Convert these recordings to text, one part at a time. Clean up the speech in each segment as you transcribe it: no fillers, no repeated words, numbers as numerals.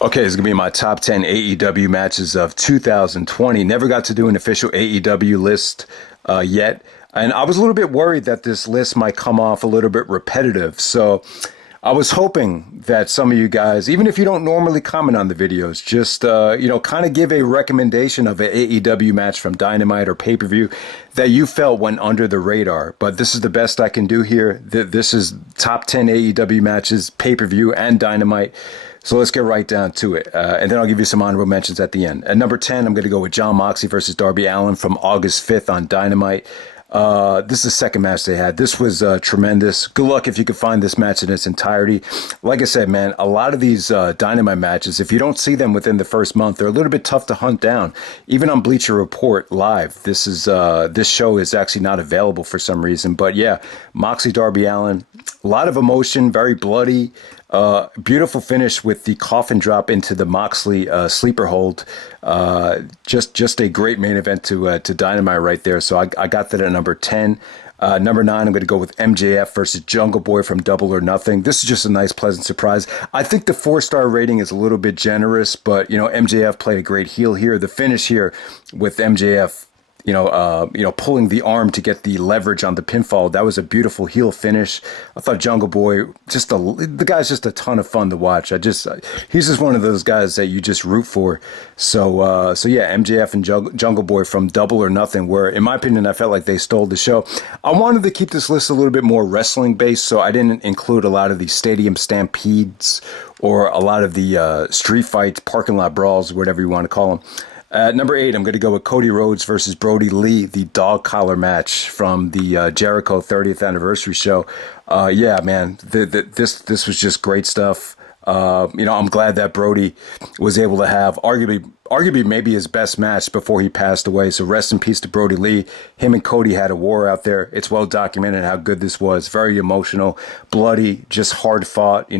Okay, it's going to be my top 10 AEW matches of 2020. Never got to do an official AEW list yet. And I was a little bit worried that this list might come off a little bit repetitive. So I was hoping that some of you guys, even if you don't normally comment on the videos, just, kind of give a recommendation of an AEW match from Dynamite or pay-per-view that you felt went under the radar. But this is the best I can do here. This is top 10 AEW matches, pay-per-view and Dynamite. So let's get right down to it. And then I'll give you some honorable mentions at the end. At number 10, I'm going to go with Jon Moxley versus Darby Allin from August 5th on Dynamite. This is the second match they had. This was tremendous. Good luck if you could find this match in its entirety. Like I said, man, a lot of these Dynamite matches, if you don't see them within the first month, they're a little bit tough to hunt down. Even on Bleacher Report Live, this show is actually not available for some reason. But yeah, Moxley, Darby Allin, a lot of emotion, very bloody. Beautiful finish with the coffin drop into the Moxley sleeper hold. Just a great main event to Dynamite right there. So I got that at number 10. Number 9, I'm going to go with MJF versus Jungle Boy from Double or Nothing. This is just a nice, pleasant surprise. I think the 4-star rating is a little bit generous, but MJF played a great heel here. The finish here with MJF, pulling the arm to get the leverage on the pinfall. That was a beautiful heel finish. I thought Jungle Boy, the guy's just a ton of fun to watch. He's just one of those guys that you just root for. So yeah, MJF and Jungle Boy from Double or Nothing, where, in my opinion, I felt like they stole the show. I wanted to keep this list a little bit more wrestling based, so I didn't include a lot of the stadium stampedes or a lot of the street fights, parking lot brawls, whatever you want to call them. At number 8, I'm going to go with Cody Rhodes versus Brody Lee, the dog collar match from the Jericho 30th anniversary show. Yeah, man, this was just great stuff. I'm glad that Brody was able to have arguably maybe his best match before he passed away. So rest in peace to Brody Lee. Him and Cody had a war out there. It's well documented how good this was. Very emotional, bloody, just hard fought,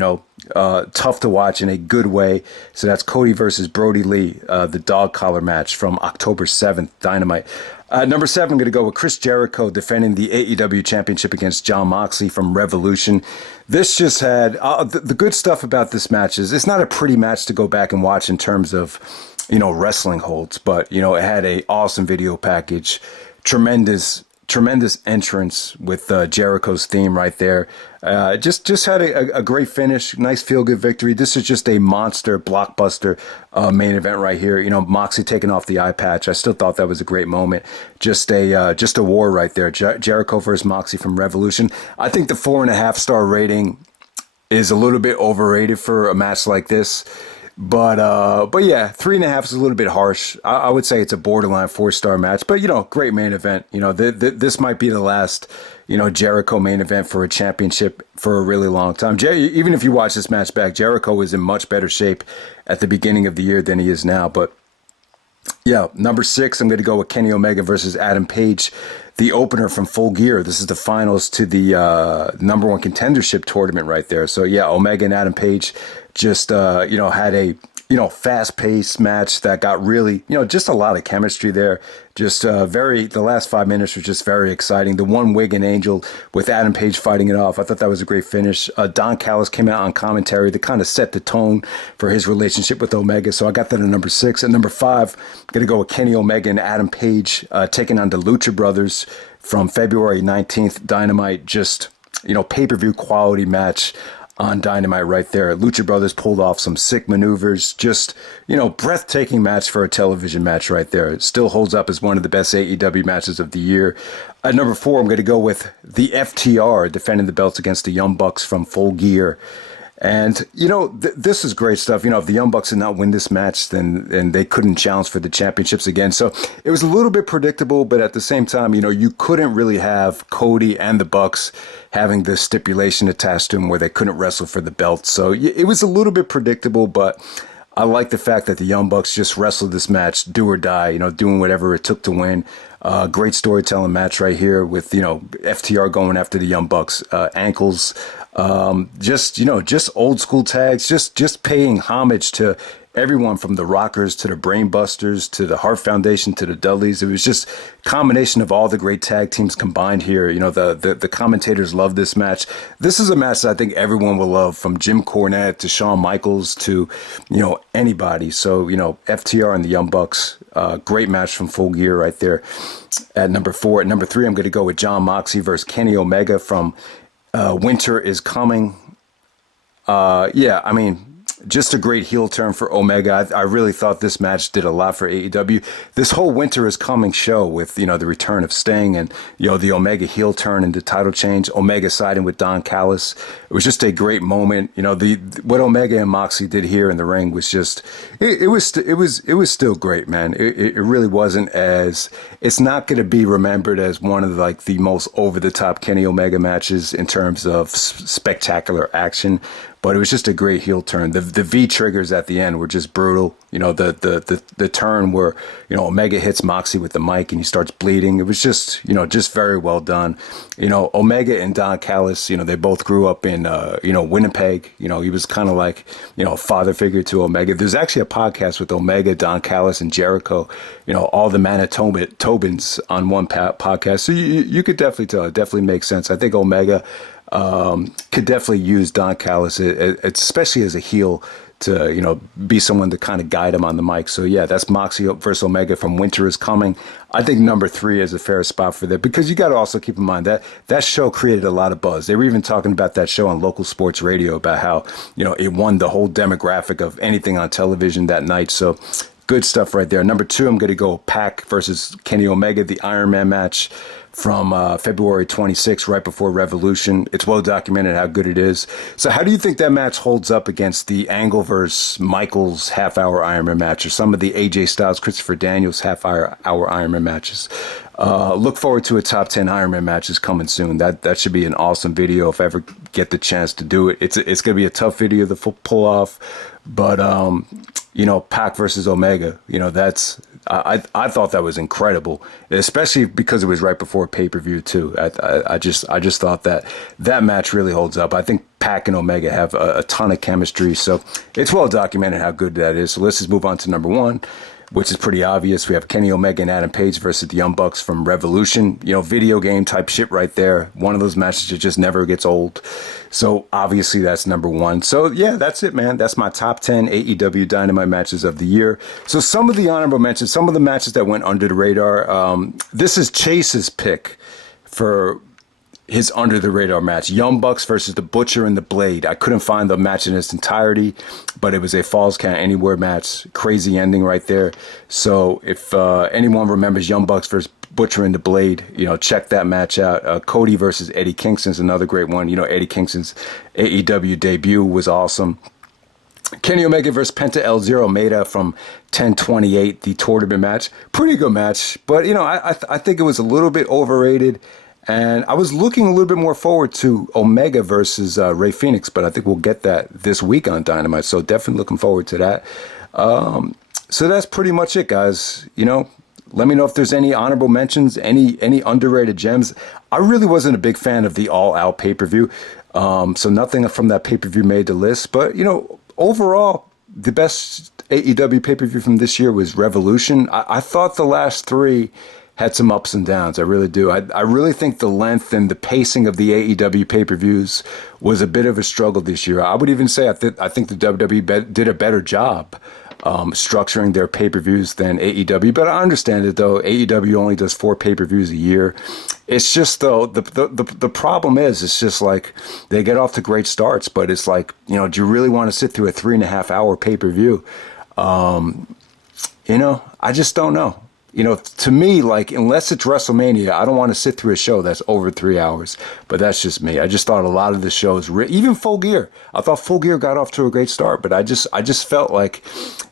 tough to watch in a good way. So that's Cody versus Brody Lee, the dog collar match from October 7th, Dynamite. Number 7, I'm going to go with Chris Jericho defending the AEW Championship against Jon Moxley from Revolution. This just had the good stuff about this match is it's not a pretty match to go back and watch in terms of, wrestling holds, but, it had a awesome video package, tremendous entrance with Jericho's theme right there. Just had a great finish, nice feel-good victory. This is just a monster blockbuster main event right here. Moxley taking off the eye patch. I still thought that was a great moment. Just a war right there. Jericho versus Moxley from Revolution. I think the 4.5-star rating is a little bit overrated for a match like this. But yeah, 3.5 is a little bit harsh. I would say it's a borderline 4-star match, but great main event. This might be the last, Jericho main event for a championship for a really long time. Even if you watch this match back, Jericho was in much better shape at the beginning of the year than he is now. But yeah, number 6, I'm going to go with Kenny Omega versus Adam Page, the opener from Full Gear. This is the finals to the number 1 contendership tournament right there. So yeah, Omega and Adam Page just, had a, fast-paced match that got really, just a lot of chemistry there. Just the last 5 minutes was just very exciting. The one Wigan Angel with Adam Page fighting it off. I thought that was a great finish. Don Callis came out on commentary to kind of set the tone for his relationship with Omega. So I got that at number 6. At number 5, I'm going to go with Kenny Omega and Adam Page taking on the Lucha Brothers from February 19th. Dynamite, just, pay-per-view quality match on Dynamite right there. Lucha Brothers pulled off some sick maneuvers. Just, breathtaking match for a television match right there. It still holds up as one of the best AEW matches of the year. At number 4, I'm going to go with the FTR defending the belts against the Young Bucks from Full Gear. And, this is great stuff. If the Young Bucks did not win this match, then they couldn't challenge for the championships again. So it was a little bit predictable, but at the same time, you couldn't really have Cody and the Bucks having this stipulation attached to them where they couldn't wrestle for the belt. So it was a little bit predictable, but I like the fact that the Young Bucks just wrestled this match, do or die, doing whatever it took to win. Great storytelling match right here with, FTR going after the Young Bucks, ankles, just old school tags, just paying homage to everyone from the Rockers to the Brainbusters to the Hart Foundation to the Dudleys. It was just a combination of all the great tag teams combined here. You know, the commentators love this match. This is a match that I think everyone will love, from Jim Cornette to Shawn Michaels to, you know, anybody. So, you know, FTR and the Young Bucks, great match from Full Gear right there at number 4. At number 3, I'm going to go with Jon Moxley versus Kenny Omega from Winter is Coming. Yeah, I mean, just a great heel turn for Omega. I really thought this match did a lot for AEW. This whole Winter is Coming show with, you know, the return of Sting and, you know, the Omega heel turn and the title change, Omega siding with Don Callis. It was just a great moment. You know, what Omega and Moxley did here in the ring was just, it was still great, man. It really wasn't as, it's not going to be remembered as one of the most over the top Kenny Omega matches in terms of spectacular action. But it was just a great heel turn. The V triggers at the end were just brutal. You know, the turn where, you know, Omega hits Moxley with the mic and he starts bleeding. It was just, you know, just very well done. You know, Omega and Don Callis, you know, they both grew up in, you know, Winnipeg. You know, he was kind of like, you know, a father figure to Omega. There's actually a podcast with Omega, Don Callis, and Jericho, you know, all the Manitobans on one podcast. So you could definitely tell. It definitely makes sense. I think Omega could definitely use Don Callis, especially as a heel, to, you know, be someone to kind of guide him on the mic. So yeah, that's Moxley versus Omega from Winter is Coming. I think number 3 is a fair spot for that, because you got to also keep in mind that that show created a lot of buzz. They were even talking about that show on local sports radio about how, you know, it won the whole demographic of anything on television that night. So good stuff right there. Number 2, I'm going to go Pac versus Kenny Omega, the Iron Man match from February 26th, right before Revolution. It's well documented how good it is. So how do you think that match holds up against the Angle versus Michaels half-hour Ironman match, or some of the AJ Styles, Christopher Daniels half-hour Ironman matches? Look forward to a top 10 Ironman matches coming soon. That should be an awesome video if I ever get the chance to do it. It's going to be a tough video to pull off, but you know, Pac versus Omega, you know, I thought that was incredible, especially because it was right before pay-per-view too. I just thought that match really holds up. I think Pac and Omega have a ton of chemistry, so it's well documented how good that is. So let's just move on to number 1, which is pretty obvious. We have Kenny Omega and Adam Page versus the Young Bucks from Revolution. You know, video game type shit right there. One of those matches that just never gets old. So obviously that's number 1. So yeah, that's it, man. That's my top 10 AEW Dynamite matches of the year. So some of the honorable mentions, some of the matches that went under the radar. This is Chase's pick for his under the radar match, Young Bucks versus the Butcher and the Blade. I couldn't find the match in its entirety, but it was a Falls Count Anywhere match. Crazy ending right there. So if anyone remembers Young Bucks versus Butcher and the Blade, you know, check that match out. Cody versus Eddie Kingston's another great one. You know, Eddie Kingston's AEW debut was awesome. Kenny Omega versus Penta El Zero Meta from 10/28, the tournament match. Pretty good match, but you know, I think it was a little bit overrated. And I was looking a little bit more forward to Omega versus Rey Fenix, but I think we'll get that this week on Dynamite. So definitely looking forward to that. So that's pretty much it, guys. You know, let me know if there's any honorable mentions, any underrated gems. I really wasn't a big fan of the All Out pay-per-view. So nothing from that pay-per-view made the list. But, you know, overall, the best AEW pay-per-view from this year was Revolution. I thought the last 3 had some ups and downs. I really do. I really think the length and the pacing of the AEW pay-per-views was a bit of a struggle this year. I would even say I think the WWE did a better job structuring their pay-per-views than AEW. But I understand it, though. AEW only does 4 pay-per-views a year. It's just, though, the problem is, it's just like they get off to great starts, but it's like, you know, do you really want to sit through a 3.5-hour pay-per-view? You know, I just don't know. You know, to me, like, unless it's WrestleMania, I don't want to sit through a show that's over 3 hours. But that's just me. I just thought a lot of the shows, even Full Gear, I thought Full Gear got off to a great start. But I just felt like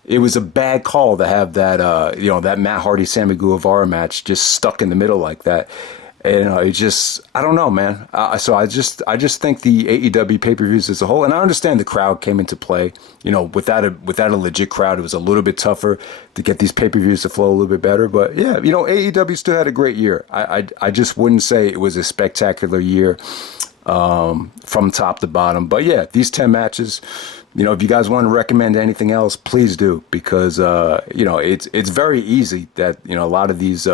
it was a bad call to have that, you know, that Matt Hardy Sammy Guevara match just stuck in the middle like that. And it just, I don't know, man. So I just think the AEW pay-per-views as a whole, and I understand the crowd came into play. You know, without a legit crowd, it was a little bit tougher to get these pay-per-views to flow a little bit better. But yeah, you know, AEW still had a great year. I just wouldn't say it was a spectacular year. from top to bottom. But yeah, these 10 matches, you know, if you guys want to recommend anything else, please do, because you know, it's very easy that, you know, a lot of these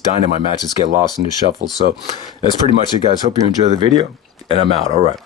Dynamite matches get lost in the shuffle. So that's pretty much it, guys. Hope you enjoy the video, and I'm out. All right.